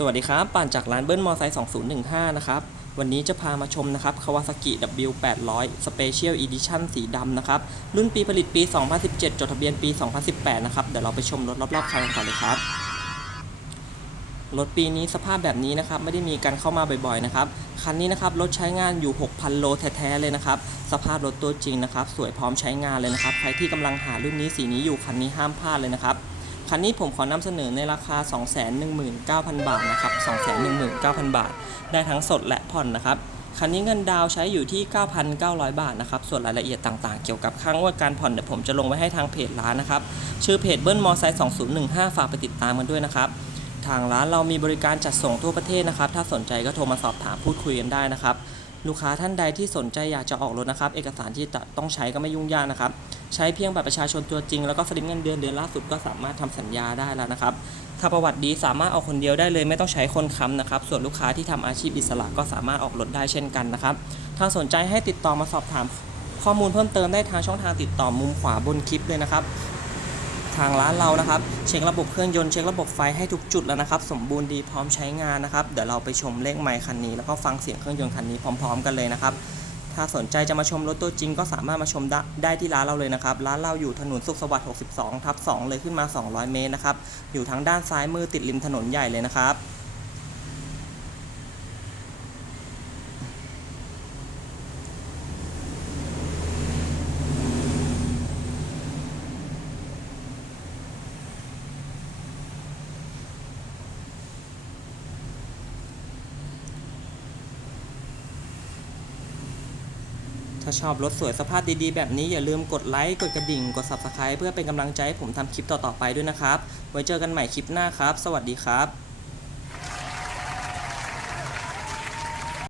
สวัสดีครับปั่นจากร้านเบิ้ลมอไซค์2015 นะครับ วันนี้จะพามาชมนะครับ Kawasaki W800 Special Edition สีดำนะครับ รุ่นปีผลิตปี 2017 จดทะเบียนปี 2018 นะครับ เดี๋ยวเราไปชมรถรอบๆคันกันก่อนเลยครับ รถปีนี้สภาพแบบนี้นะครับ ไม่ได้มีการเข้ามาบ่อยๆ นะครับ คันนี้นะครับ รถใช้งานอยู่ 6,000 โลแท้ๆ เลยนะครับ สภาพรถตัวจริงนะครับ สวยพร้อมใช้งานเลยนะครับ ใครที่กำลังหารุ่นนี้สีนี้อยู่คันนี้ห้ามพลาดเลยนะครับ คันนี้ผมขอนำเสนอในราคา 219,000 บาทนะครับ 219,000 บาท ได้ทั้งสดและผ่อนนะครับ คันนี้เงินดาวใช้อยู่ที่ 9,900 บาทนะครับ ส่วนรายละเอียดต่างๆ เกี่ยวกับค่างวดการผ่อนเดี๋ยวผมจะลงไว้ให้ทางเพจร้านนะครับ ชื่อเพจเบิ้ลมอไซค์2015 ฝากไปติดตามกันด้วยนะครับทางร้านเรามีบริการจัดส่งทั่วประเทศนะครับ ถ้าสนใจก็โทรมาสอบถามพูดคุยกันได้นะครับ ลูกค้าท่านใดที่สนใจอยากจะออกรถนะครับ เอกสารที่จะต้องใช้ก็ไม่ยุ่งยากนะครับ ใช้เพียงบัตรประชาชนตัวจริง แล้วก็สลิปเงินเดือนเดือนล่าสุดก็สามารถทำสัญญาได้แล้วนะครับ ถ้าประวัติดีสามารถออกคนเดียวได้เลย ไม่ต้องใช้คนค้ำนะครับ ส่วนลูกค้าที่ทำอาชีพอิสระก็สามารถออกรถได้เช่นกันนะครับ ถ้าสนใจให้ติดต่อมาสอบถามข้อมูลเพิ่มเติมได้ทางช่องทางติดต่อมุมขวาบนคลิปเลยนะครับ ทางร้านเรานะครับ เช็คระบบเครื่องยนต์เช็คระบบไฟให้ทุกจุดแล้วนะครับ สมบูรณ์ดีพร้อมใช้งานนะครับ เดี๋ยวเราไปชมเลขไมค์คันนี้ แล้วก็ฟังเสียงเครื่องยนต์คันนี้พร้อม ๆ กันเลยนะครับ ถ้าสนใจจะมาชมรถตัวจริงก็สามารถมาชมได้ที่ร้านเราเลยนะครับ ร้านเราอยู่ถนนสุขสวัสดิ์ 62 ทับ 2 เลยขึ้นมา 200 เมตรนะครับ อยู่ทางด้านซ้ายมือติดริมถนนใหญ่เลยนะครับ ถ้าชอบรถสวยสภาพดีๆ แบบนี้อย่าลืมกดไลค์กดกระดิ่ง กด Subscribe เพื่อเป็นกำลังใจให้ผมทำคลิปต่อๆไปด้วยนะครับ ไว้เจอกันใหม่คลิปหน้าครับ สวัสดีครับ